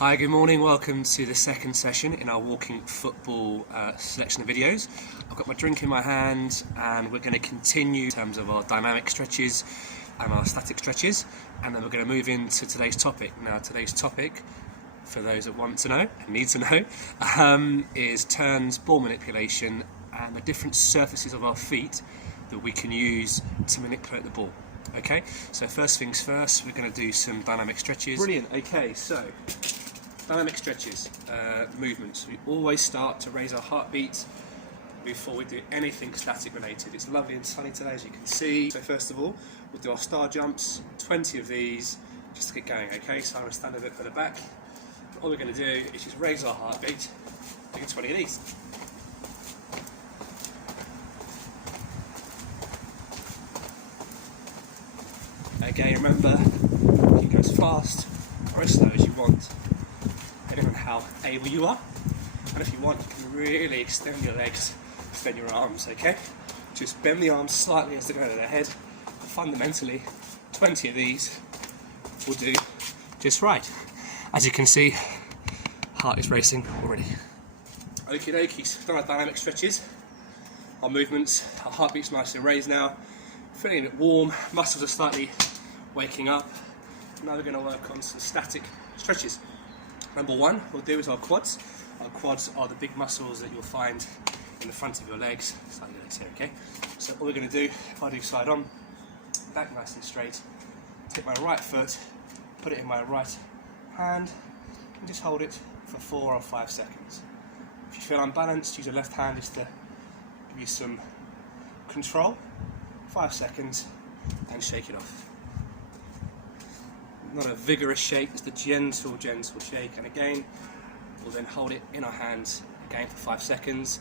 Hi, good morning. Welcome to the second session in our walking football selection of videos. I've got my drink in my hand and we're going to continue in terms of our dynamic stretches and our static stretches, and then we're going to move into today's topic. Now, today's topic, for those that want to know and need to know, is turns, ball manipulation, and the different surfaces of our feet that we can use to manipulate the ball. Okay, so first things first, we're going to do some dynamic stretches. Brilliant. Okay, so dynamic stretches, movements. We always start to raise our heartbeat before we do anything static related. It's lovely and sunny today, as you can see. So first of all, we'll do our star jumps, 20 of these, just to get going. Okay, so I'm going to stand a bit further back. All we're going to do is just raise our heartbeat, do 20 of these. Again, remember, you can go as fast or as slow as you want, depending on how able you are. And if you want, you can really extend your legs, extend your arms, okay? Just bend the arms slightly as they go over the head. Fundamentally, 20 of these will do just right. As you can see, heart is racing already. Okie dokies, done our dynamic stretches, our movements, our heartbeat's nicely raised now, feeling a bit warm, muscles are slightly waking up. Now we're going to work on some static stretches. Number one we'll do is our quads. Our quads are the big muscles that you'll find in the front of your legs. Side of your legs here, okay? So all we're going to do, if I do side on, back nice and straight, take my right foot, put it in my right hand, and just hold it for 4 or 5 seconds. If you feel unbalanced, use your left hand just to give you some control. 5 seconds, and shake it off. Not a vigorous shake, it's the gentle shake, and again, we'll then hold it in our hands again for 5 seconds.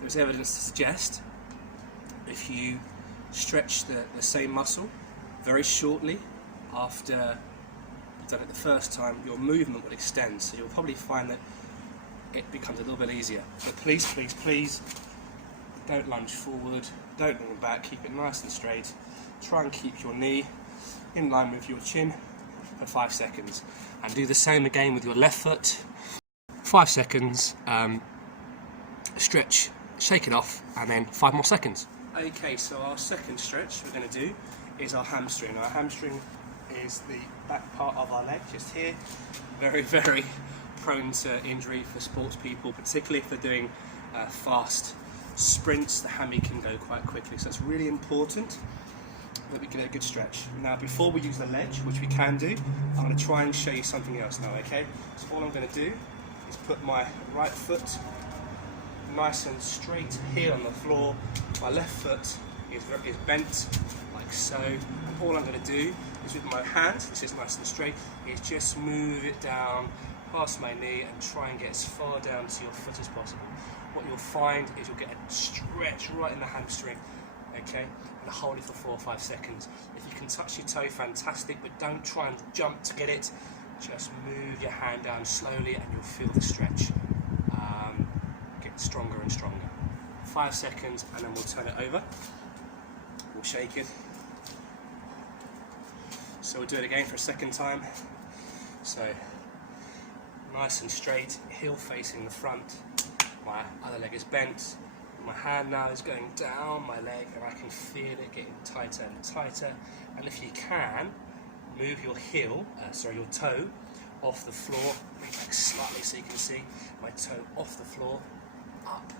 There's evidence to suggest if you stretch the same muscle very shortly after you've done it the first time, your movement will extend, so you'll probably find that it becomes a little bit easier. But please, please, please, don't lunge forward, don't lean back, keep it nice and straight. Try and keep your knee in line with your chin for 5 seconds. And do the same again with your left foot. 5 seconds, stretch, shake it off, and then 5 more seconds. Okay, so our second stretch we're going to do is our hamstring. Our hamstring is the back part of our leg, just here. Very, very prone to injury for sports people, particularly if they're doing fast sprints. The hammy can go quite quickly, so it's really important that we get a good stretch. Now, before we use the ledge, which we can do, I'm going to try and show you something else now, okay? So all I'm going to do is put my right foot nice and straight here on the floor. My left foot is bent like so, and all I'm going to do is with my hand, which is nice and straight, is just move it down past my knee and try and get as far down to your foot as possible. What you'll find is you'll get a stretch right in the hamstring, okay, and hold it for 4 or 5 seconds. If you can touch your toe, fantastic, but don't try and jump to get it. Just move your hand down slowly and you'll feel the stretch get stronger and stronger. 5 seconds, and then we'll turn it over. We'll shake it. So we'll do it again for a second time. So nice and straight, heel facing the front. My other leg is bent. My hand now is going down my leg, and I can feel it getting tighter and tighter. And if you can, move your your toe off the floor, maybe like slightly so you can see my toe off the floor, up.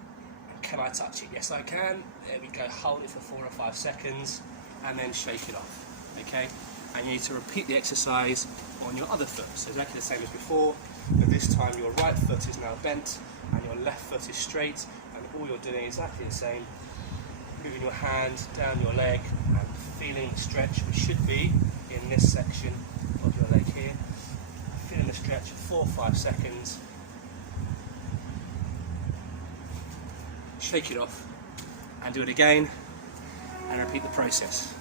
And can I touch it? Yes, I can. There we go. Hold it for 4 or 5 seconds, and then shake it off. Okay. And you need to repeat the exercise on your other foot. So exactly the same as before, but this time your right foot is now bent and your left foot is straight, and all you're doing is exactly the same. Moving your hand down your leg and feeling the stretch, which should be in this section of your leg here. Feeling the stretch for 4 or 5 seconds. Shake it off and do it again and repeat the process.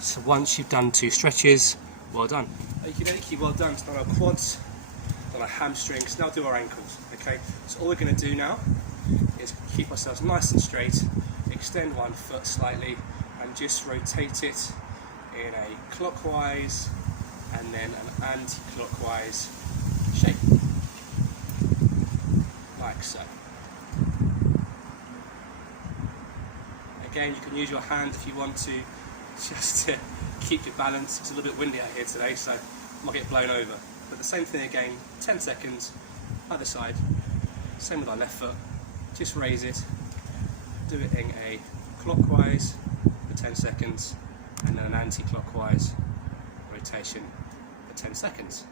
So once you've done 2 stretches, well done. Okie dokie, well done. So done our quads, done our hamstrings, now do our ankles. Okay, so all we're going to do now is keep ourselves nice and straight, extend one foot slightly, and just rotate it in a clockwise and then an anti-clockwise shape. like so. Again, you can use your hand if you want to, just to keep your balance. It's a little bit windy out here today, so I might get blown over. But the same thing again, 10 seconds, other side, same with our left foot, just raise it, do it in a clockwise for 10 seconds, and then an anti-clockwise rotation for 10 seconds.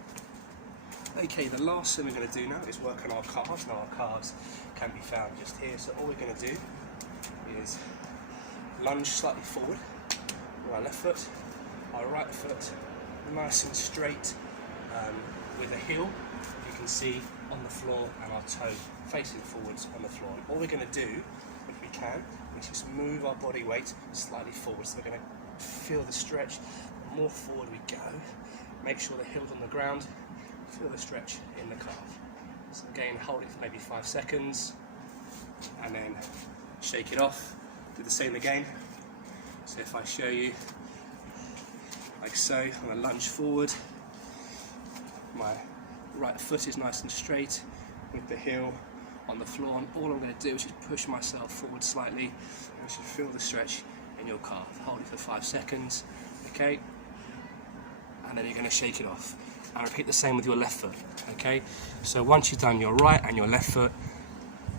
Okay, the last thing we're going to do now is work on our calves. Now our calves can be found just here, so all we're going to do is lunge slightly forward with our left foot, our right foot nice and straight with the heel, you can see, on the floor, and our toe facing forwards on the floor. And all we're going to do, if we can, is just move our body weight slightly forward. So we're going to feel the stretch. The more forward we go, make sure the heel's on the ground, feel the stretch in the calf. So again, hold it for maybe 5 seconds, and then shake it off. Do the same again. So if I show you, like so, I'm going to lunge forward. My right foot is nice and straight with the heel on the floor, and all I'm going to do is just push myself forward slightly, and you should feel the stretch in your calf. Hold it for 5 seconds, okay? And then you're going to shake it off. And repeat the same with your left foot, okay? So once you've done your right and your left foot,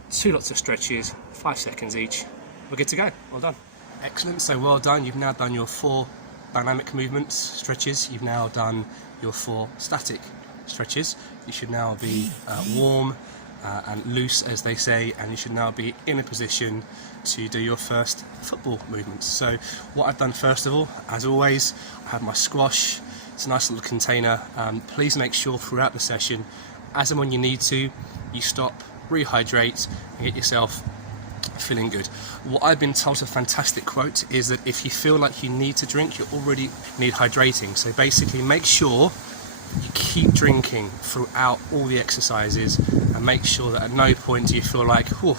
2 lots of stretches, 5 seconds each, we're good to go. Well done. Excellent, so well done. You've now done your 4 dynamic movements, stretches. You've now done your 4 static stretches. You should now be warm and loose, as they say, and you should now be in a position to do your first football movements. So what I've done first of all, as always, I have my squash. It's a nice little container. Please make sure throughout the session, as and when you need to, you stop, rehydrate, and get yourself feeling good. What I've been told, a fantastic quote, is that if you feel like you need to drink, you already need hydrating. So basically make sure you keep drinking throughout all the exercises, and make sure that at no point do you feel like, whew,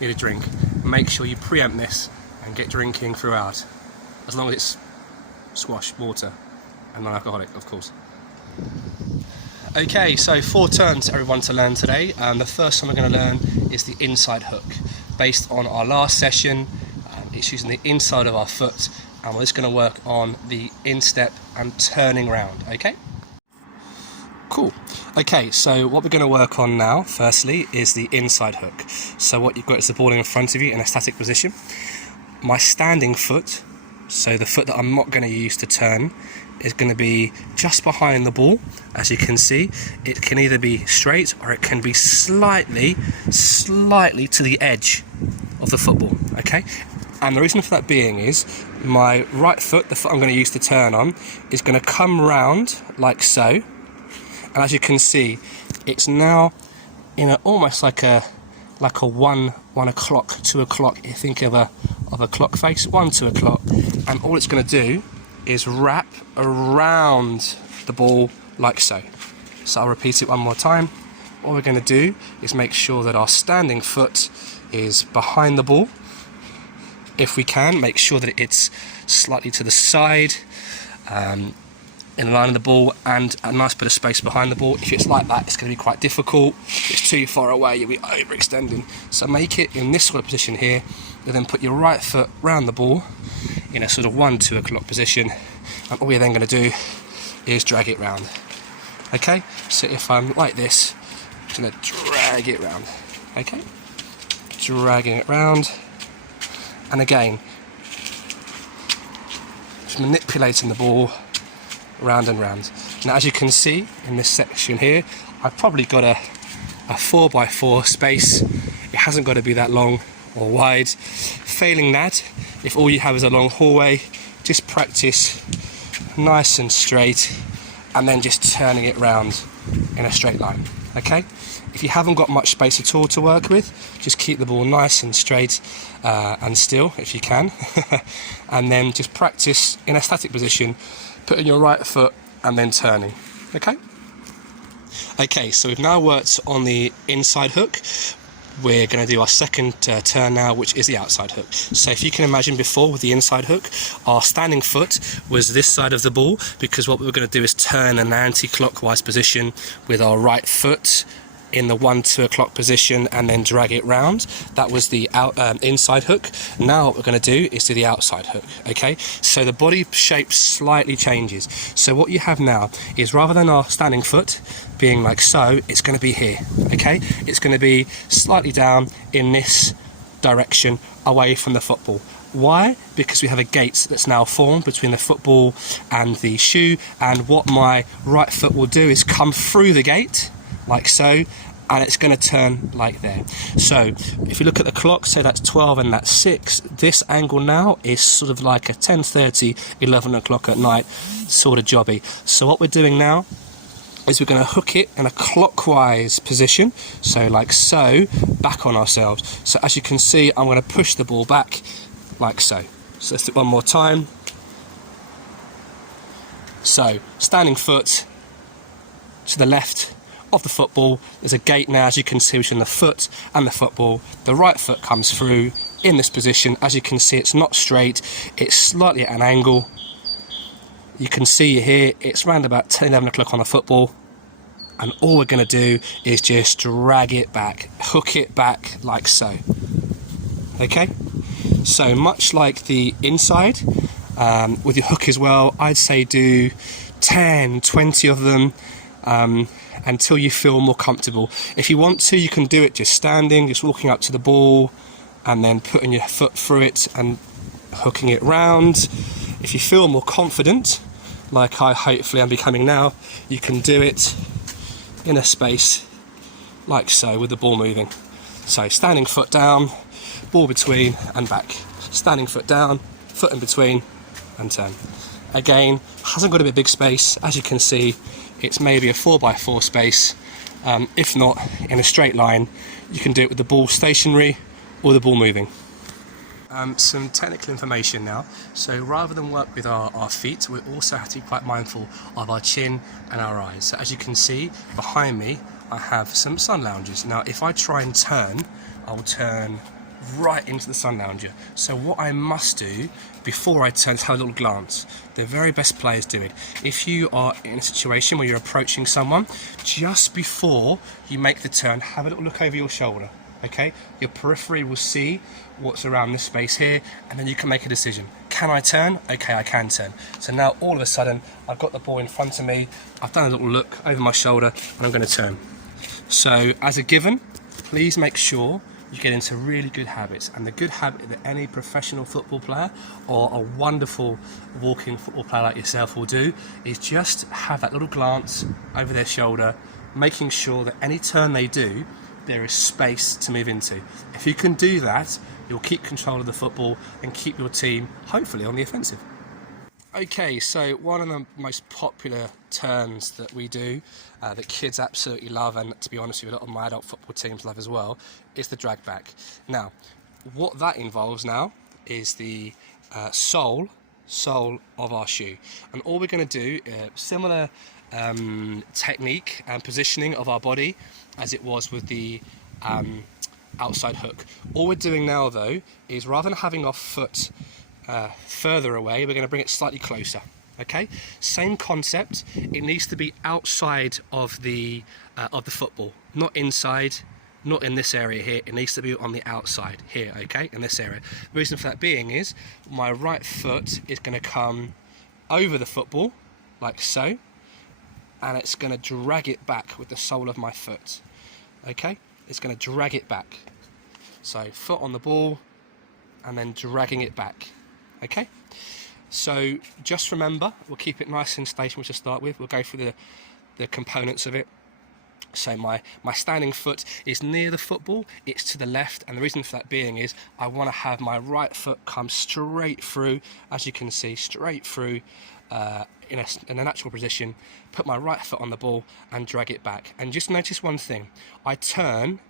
need a drink. Make sure you preempt this and get drinking throughout, as long as it's squash, water, and non-alcoholic, of course. Okay, so 4 turns everyone to learn today. The first one we're going to learn is the inside hook. Based on our last session, it's using the inside of our foot, and we're just going to work on the instep and turning round, okay? Cool. Okay, so what we're going to work on now, firstly, is the inside hook. So what you've got is the ball in front of you in a static position. My standing foot, so the foot that I'm not going to use to turn, is going to be just behind the ball. As you can see, it can either be straight or it can be slightly to the edge of the football, okay? And the reason for that being is my right foot, the foot I'm going to use to turn on, is going to come round like so. And as you can see, it's now in almost like a 1 o'clock, 2 o'clock. You think of a clock face, 1, 2 o'clock, and all it's going to do is wrap around the ball like so. So I'll repeat it one more time. All we're going to do is make sure that our standing foot is behind the ball. If we can, make sure that it's slightly to the side, in line with the ball, and a nice bit of space behind the ball. If it's like that, it's going to be quite difficult. If it's too far away, you'll be overextending. So make it in this sort of position here, and then put your right foot round the ball in a sort of 1, 2 o'clock position, and all you're then going to do is drag it round. Okay, so if I'm like this, I'm going to drag it round. Okay, dragging it round, and again, just manipulating the ball round and round. Now, as you can see in this section here, I've probably got a 4x4 space. It hasn't got to be that long or wide. Failing that, if all you have is a long hallway, just practice nice and straight, and then just turning it round in a straight line. Okay? If you haven't got much space at all to work with, just keep the ball nice and straight and still if you can, and then just practice in a static position, putting your right foot and then turning. Okay? Okay, so we've now worked on the inside hook. We're going to do our second turn now, which is the outside hook. So if you can imagine, before with the inside hook, our standing foot was this side of the ball, because what we were going to do is turn an anti-clockwise position with our right foot in the 1-2 o'clock position and then drag it round. That was the inside hook. Now what we're going to do is do the outside hook, okay? So the body shape slightly changes. So what you have now is, rather than our standing foot being like so, it's going to be here, okay? It's going to be slightly down in this direction away from the football. Why? Because we have a gate that's now formed between the football and the shoe, and what my right foot will do is come through the gate like so, and it's going to turn like there. So if you look at the clock, say that's 12 and that's 6, this angle now is sort of like a 10:30, 11 o'clock at night sort of jobby. So what we're doing now is we're going to hook it in a clockwise position, so like so, back on ourselves. So as you can see, I'm going to push the ball back like so. So let's do it one more time. So standing foot to the left of the football, there's a gate now, as you can see, between the foot and the football. The right foot comes through in this position. As you can see, it's not straight, it's slightly at an angle. You can see here it's around about 10, 11 o'clock on the football, and all we're going to do is just drag it back, hook it back like so. Okay, so much like the inside, with your hook as well, I'd say do 10, 20 of them until you feel more comfortable. If you want to, you can do it just standing, just walking up to the ball and then putting your foot through it and hooking it round. If you feel more confident, like I hopefully am becoming now, you can do it in a space like so with the ball moving. So standing foot down, ball between and back. Standing foot down, foot in between and turn. Again, hasn't got to be a big space. As you can see, it's maybe a 4x4 space. If not, in a straight line, you can do it with the ball stationary or the ball moving. Some technical information now. So rather than work with our feet, we also have to be quite mindful of our chin and our eyes. So as you can see behind me, I have some sun loungers. Now if I try and turn, I will turn right into the sun lounger. So what I must do before I turn is have a little glance. The very best players do it. If you are in a situation where you're approaching someone, just before you make the turn, have a little look over your shoulder. Okay, your periphery will see what's around this space here, and then you can make a decision. Can I turn? Okay, I can turn. So now all of a sudden I've got the ball in front of me, I've done a little look over my shoulder, and I'm going to turn. So as a given, please make sure you get into really good habits, and the good habit that any professional football player or a wonderful walking football player like yourself will do is just have that little glance over their shoulder, making sure that any turn they do, there is space to move into. If you can do that, you'll keep control of the football and keep your team hopefully on the offensive. Okay, so one of the most popular turns that we do, that kids absolutely love, and to be honest with you, a lot of my adult football teams love as well, is the drag back. Now, what that involves now is the sole of our shoe, and all we're going to do, similar technique and positioning of our body as it was with the outside hook. All we're doing now though is, rather than having our foot further away, we're going to bring it slightly closer. Okay, same concept. It needs to be outside of the football, not inside, not in this area here. It needs to be on the outside here, okay, in this area. The reason for that being is my right foot is going to come over the football like so, and it's going to drag it back with the sole of my foot. Okay, it's going to drag it back. So foot on the ball and then dragging it back. Okay, so just remember, we'll keep it nice and stationary to start with. We'll go through the components of it. So my standing foot is near the football, it's to the left, and the reason for that being is I want to have my right foot come straight through, as you can see, straight through in a natural position, put my right foot on the ball and drag it back. And just notice one thing, I turn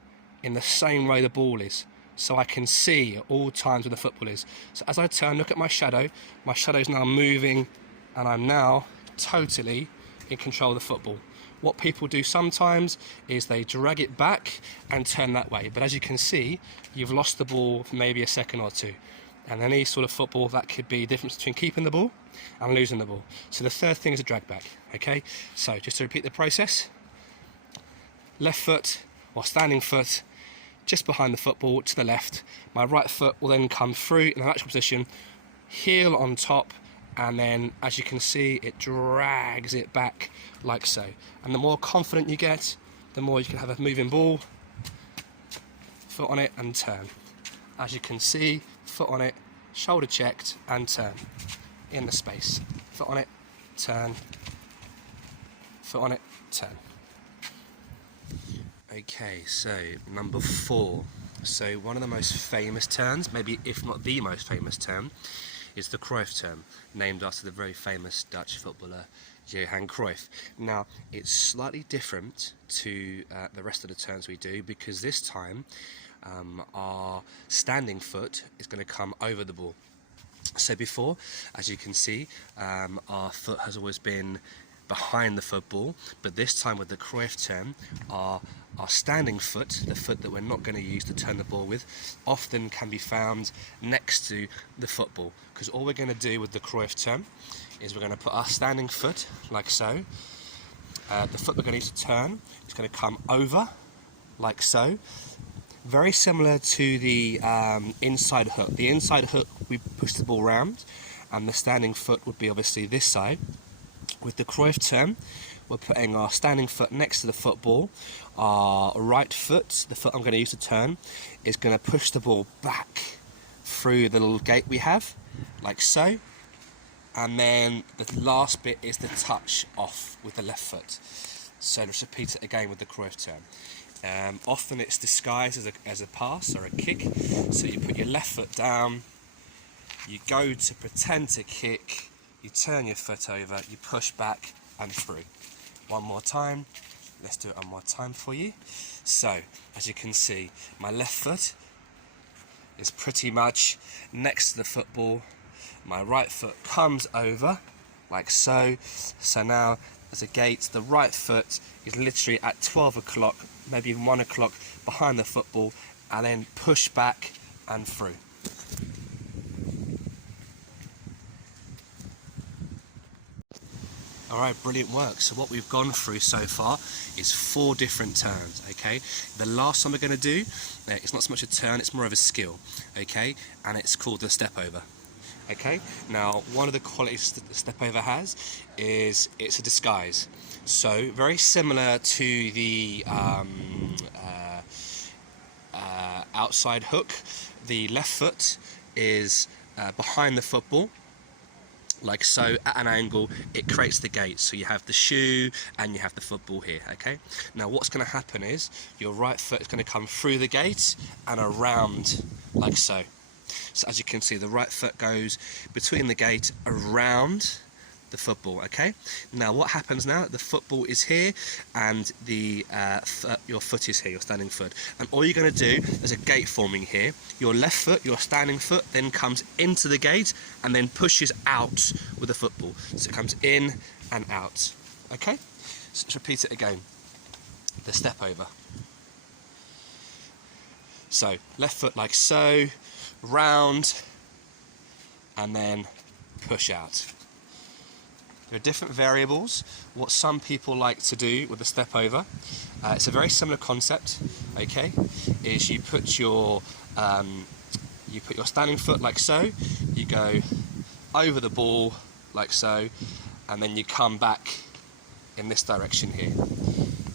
in the same way the ball is, so I can see at all times where the football is. So as I turn, look at my shadow is now moving, and I'm now totally in control of the football. What people do sometimes is they drag it back and turn that way, but as you can see, you've lost the ball for maybe a second or two. And any sort of football, that could be the difference between keeping the ball and losing the ball. So the third thing is a drag back, okay? So just to repeat the process, left foot or standing foot just behind the football to the left. My right foot will then come through in a natural position, heel on top, and then as you can see it drags it back like so. And the more confident you get, the more you can have a moving ball, foot on it and turn. As you can see, foot on it, shoulder checked and turn in the space. Foot on it, turn, foot on it, turn. Okay, so number 4. So one of the most famous turns, maybe if not the most famous turn, is the CRUYFF turn, named after the very famous Dutch footballer Johan Cruyff. Now, it's slightly different to the rest of the turns we do, because this time our standing foot is going to come over the ball. So before, as you can see, our foot has always been behind the football, but this time with the CRUYFF turn, our standing foot, the foot that we're not going to use to turn the ball with, often can be found next to the football, because all we're going to do with the CRUYFF turn is we're going to put our standing foot like so. The foot we're going to use to turn is going to come over like so, very similar to the inside hook. The inside hook, we push the ball round, and the standing foot would be obviously this side. With the CRUYFF turn, we're putting our standing foot next to the football. Our right foot, the foot I'm going to use to turn, is going to push the ball back through the little gate we have, like so. And then the last bit is the touch off with the left foot. So let's repeat it again with the CRUYFF turn. Often it's disguised as a pass or a kick. So you put your left foot down, you go to pretend to kick, you turn your foot over, you push back and through. One more time. Let's do it one more time for you. So, as you can see, my left foot is pretty much next to the football. My right foot comes over, like so. So now, as a gate, the right foot is literally at 12 o'clock, maybe even 1 o'clock behind the football, and then push back and through. Alright, brilliant work. So what we've gone through so far is 4 different turns, okay? The last one we're going to do, it's not so much a turn, it's more of a skill, okay? And it's called the step over, okay? Now, one of the qualities that the step over has is it's a disguise. So, very similar to the outside hook, the left foot is behind the football, like so, at an angle. It creates the gate, so you have the shoe and you have the football here, okay? Now what's going to happen is your right foot is going to come through the gate and around, like so. So as you can see, the right foot goes between the gate around the football, okay? Now what happens now, the football is here and the your foot is here, your standing foot, and all you're going to do, there's a gate forming here. Your left foot, your standing foot, then comes into the gate and then pushes out with the football. So it comes in and out, okay? So let's repeat it again, the step over. So left foot like so, round, and then push out. There are different variables. What some people like to do with the step over, it's a very similar concept, okay, is you put your standing foot like so, you go over the ball like so, and then you come back in this direction here.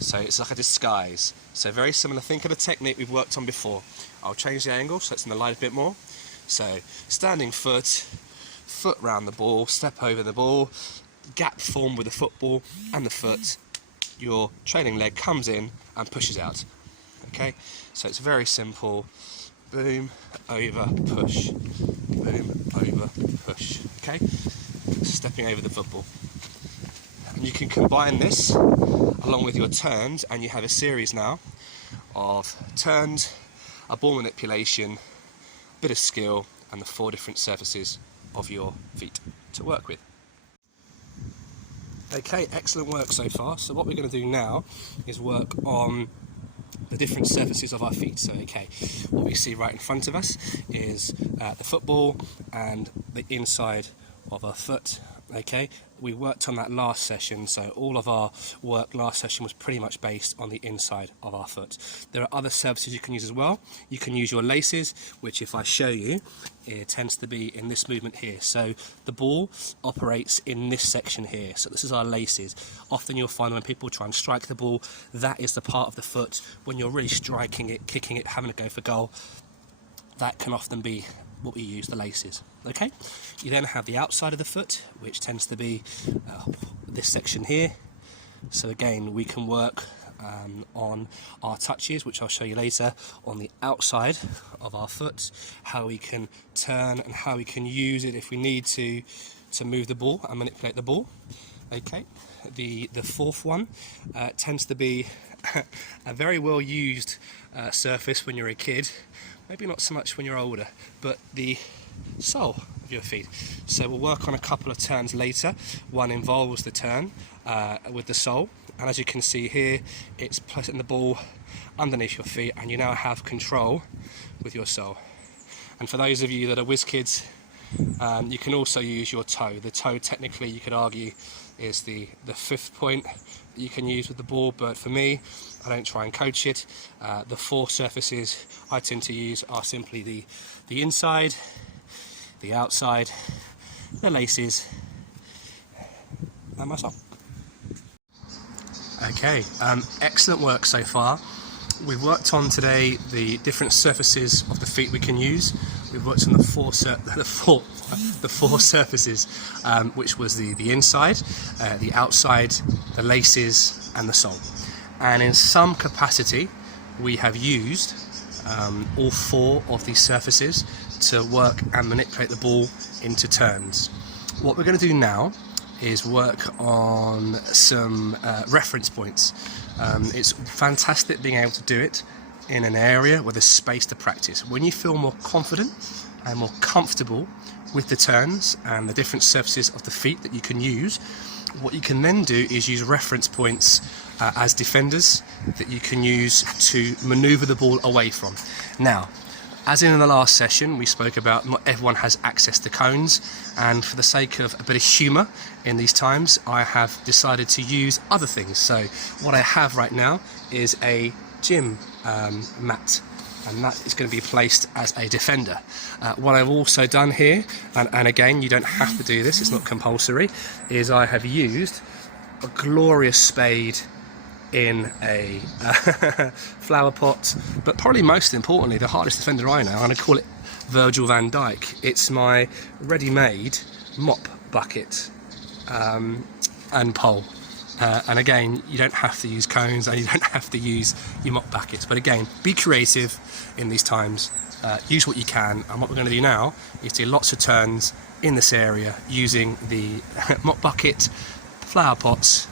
So it's like a disguise. So very similar, think of the technique we've worked on before. I'll change the angle so it's in the light a bit more. So standing foot, foot round the ball, step over the ball, gap formed with the football and the foot, your trailing leg comes in and pushes out, okay? So it's very simple, boom, over, push, boom, over, push, okay? Stepping over the football. And you can combine this along with your turns, and you have a series now of turns, a ball manipulation, bit of skill, and the 4 different surfaces of your feet to work with. Okay, excellent work so far. So what we're going to do now is work on the different surfaces of our feet. So okay, what we see right in front of us is the football and the inside of our foot. Okay, we worked on that last session, so all of our work last session was pretty much based on the inside of our foot. There are other surfaces you can use as well. You can use your laces, which if I show you, it tends to be in this movement here. So the ball operates in this section here, so this is our laces. Often you'll find when people try and strike the ball, that is the part of the foot when you're really striking it, kicking it, having to go for goal. That can often be what we use, the laces. Okay, you then have the outside of the foot, which tends to be this section here. So again, we can work on our touches, which I'll show you later, on the outside of our foot, how we can turn and how we can use it if we need to move the ball and manipulate the ball. Okay, the fourth one tends to be a very well used surface when you're a kid, maybe not so much when you're older, but the sole of your feet. So we'll work on a couple of turns later. One involves the turn with the sole, and as you can see here, it's putting the ball underneath your feet, and you now have control with your sole. And for those of you that are whiz kids, you can also use your toe. The toe, technically, you could argue, is the fifth point that you can use with the ball, but for me, I don't try and coach it. The four surfaces I tend to use are simply the inside, the outside, the laces, and my sole. Okay, excellent work so far. We've worked on today the different surfaces of the feet we can use. We've worked on the four surfaces, which was the inside, the outside, the laces, and the sole. And in some capacity, we have used all four of these surfaces to work and manipulate the ball into turns. What we're going to do now is work on some reference points. It's fantastic being able to do it in an area where there's space to practice. When you feel more confident and more comfortable with the turns and the different surfaces of the feet that you can use, what you can then do is use reference points as defenders that you can use to maneuver the ball away from. Now, as in the last session, we spoke about not everyone has access to cones, and for the sake of a bit of humour in these times, I have decided to use other things. So what I have right now is a gym mat, and that is going to be placed as a defender. What I've also done here, and again, you don't have to do this, it's not compulsory, is I have used a glorious spade in a flower pot, but probably most importantly, the hardest defender I know, I'm going to call it Virgil van Dijk. It's my ready-made mop bucket and pole. And again, you don't have to use cones and you don't have to use your mop buckets, but again, be creative in these times, use what you can, and what we're going to do now is do lots of turns in this area using the mop bucket, flower pots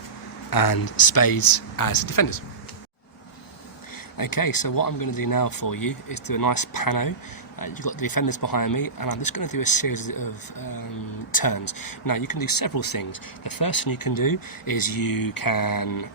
and spades as defenders. Okay, so what I'm going to do now for you is do a nice pano. You've got the defenders behind me, and I'm just going to do a series of turns. Now, you can do several things. The first thing you can do is you can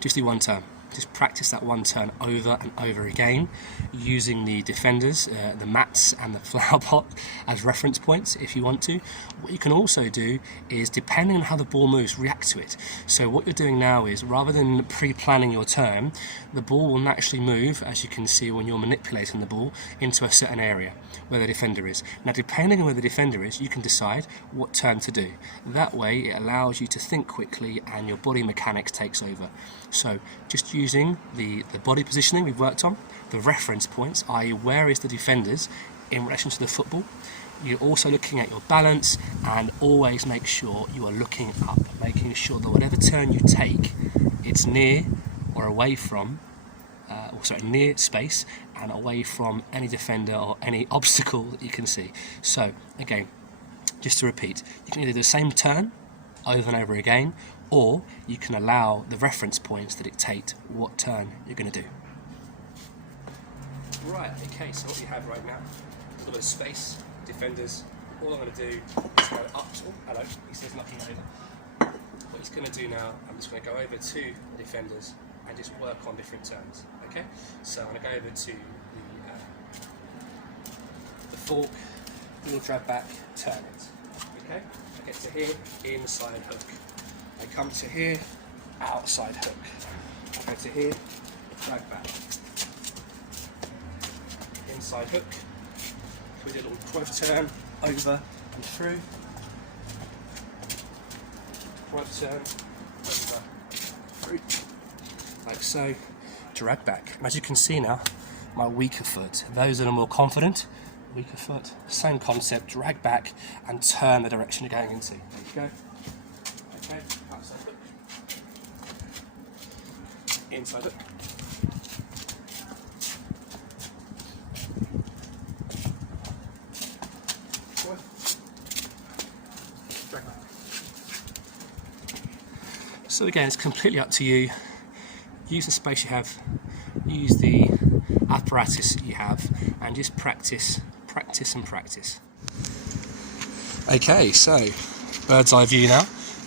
just do one turn. Just practice that one turn over and over again, using the defenders, the mats and the flower pot as reference points if you want to. What you can also do is, depending on how the ball moves, react to it. So what you're doing now is, rather than pre-planning your turn, the ball will naturally move, as you can see when you're manipulating the ball, into a certain area where the defender is. Now, depending on where the defender is, you can decide what turn to do. That way it allows you to think quickly and your body mechanics takes over. So just using the body positioning we've worked on, the reference points, i.e. where is the defenders in relation to the football. You're also looking at your balance, and always make sure you are looking up, making sure that whatever turn you take, it's near or away from, near space and away from any defender or any obstacle that you can see. So again, just to repeat, you can either do the same turn over and over again, or you can allow the reference points to dictate what turn you're going to do. Right, okay, so what we have right now, a little bit of space, defenders. All I'm going to do is go up. Oh, hello, he says nothing over. What he's going to do now, I'm just going to go over to the defenders and just work on different turns. Okay, so I'm going to go over to the fork, little drag back, turn it. Okay, get to here, inside hook. I come to here, outside hook. I go to here, drag back. Inside hook. We did a little CRUYFF turn, over and through. CRUYFF turn, over, through. Like so. Drag back. As you can see now, my weaker foot. Those that are more confident, weaker foot, same concept, drag back and turn the direction you're going into. There you go. Okay, outside hook. Inside hook. Drag back. So again, it's completely up to you. Use the space you have, use the apparatus you have, and just practice, practice and practice. Okay, so bird's eye view now.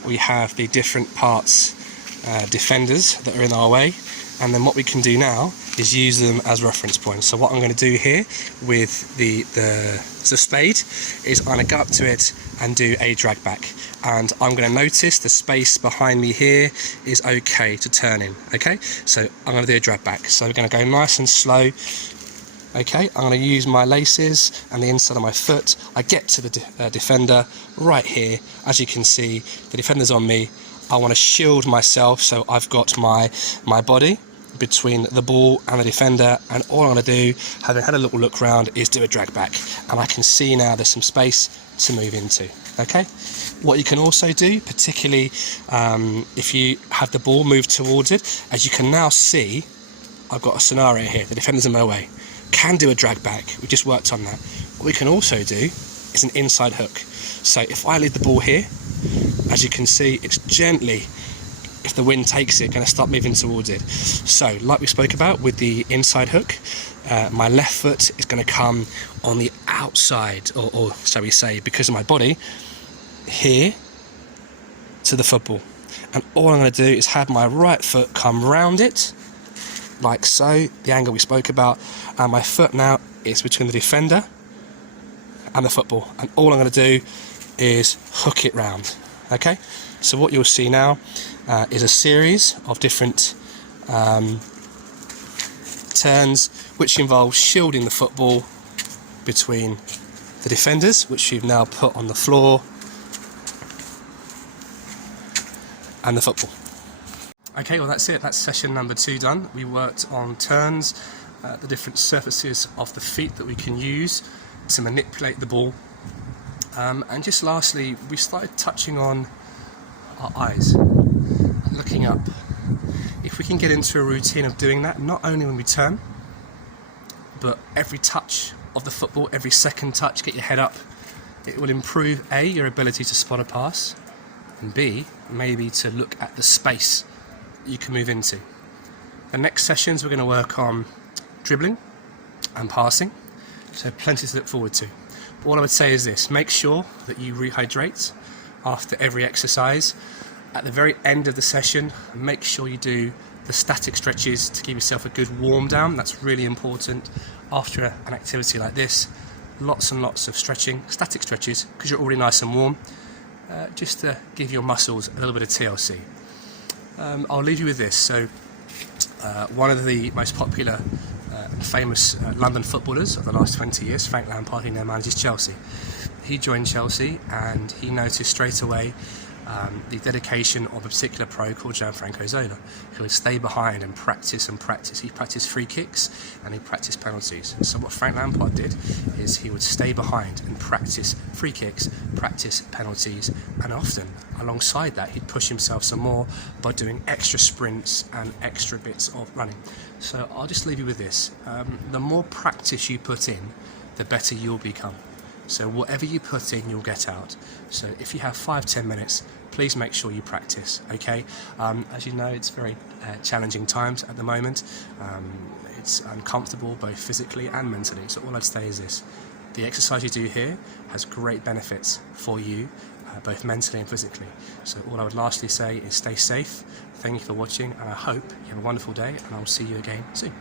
We have the different parts, defenders that are in our way, and then what we can do now is use them as reference points. So what I'm going to do here with the spade is I'm going to go up to it and do a drag back, and I'm going to notice the space behind me here is okay to turn in. Okay, so I'm going to do a drag back, so we're going to go nice and slow. Okay, I'm going to use my laces and the inside of my foot. I get to the defender right here. As you can see, the defender's on me. I want to shield myself, so I've got my body between the ball and the defender, and all I'm going to do, having had a little look around, is do a drag back, and I can see now there's some space to move into. Okay, what you can also do, particularly if you have the ball move towards it, as you can now see, I've got a scenario here, the defender's in my way, can do a drag back, we just worked on that. What we can also do is an inside hook. So if I leave the ball here, as you can see, it's gently, if the wind takes it, going to start moving towards it. So like we spoke about with the inside hook, my left foot is going to come on the outside, or shall we say, because of my body, here to the football. And all I'm going to do is have my right foot come round it, like so, the angle we spoke about, and my foot now is between the defender and the football. And all I'm going to do is hook it round. Okay, so what you'll see now is a series of different turns which involve shielding the football between the defenders, which you've now put on the floor, and the football. Okay, well that's it, that's session number 2 done. We worked on turns, the different surfaces of the feet that we can use to manipulate the ball. And just lastly, we started touching on our eyes, looking up. If we can get into a routine of doing that, not only when we turn, but every touch of the football, every second touch, get your head up, it will improve A, your ability to spot a pass, and B, maybe to look at the space that you can move into. The next sessions we're going to work on dribbling and passing, so plenty to look forward to. But all I would say is this, make sure that you rehydrate after every exercise. At the very end of the session, make sure you do the static stretches to give yourself a good warm down. That's really important after an activity like this. Lots and lots of stretching, static stretches, because you're already nice and warm, just to give your muscles a little bit of TLC. I'll leave you with this. So one of the most popular and famous London footballers of the last 20 years, Frank Lampard, who now manages Chelsea. He joined Chelsea and he noticed straight away the dedication of a particular pro called Gianfranco Zola, who would stay behind and practice and practice. He practiced free kicks and he practiced penalties. So what Frank Lampard did is he would stay behind and practice free kicks, practice penalties, and often alongside that he'd push himself some more by doing extra sprints and extra bits of running. So I'll just leave you with this. The more practice you put in, the better you'll become. So whatever you put in, you'll get out. So if you have 5-10 minutes, please make sure you practice, okay? As you know, it's very challenging times at the moment. It's uncomfortable both physically and mentally. So all I'd say is this, the exercise you do here has great benefits for you, both mentally and physically. So all I would lastly say is stay safe. Thank you for watching, and I hope you have a wonderful day, and I'll see you again soon.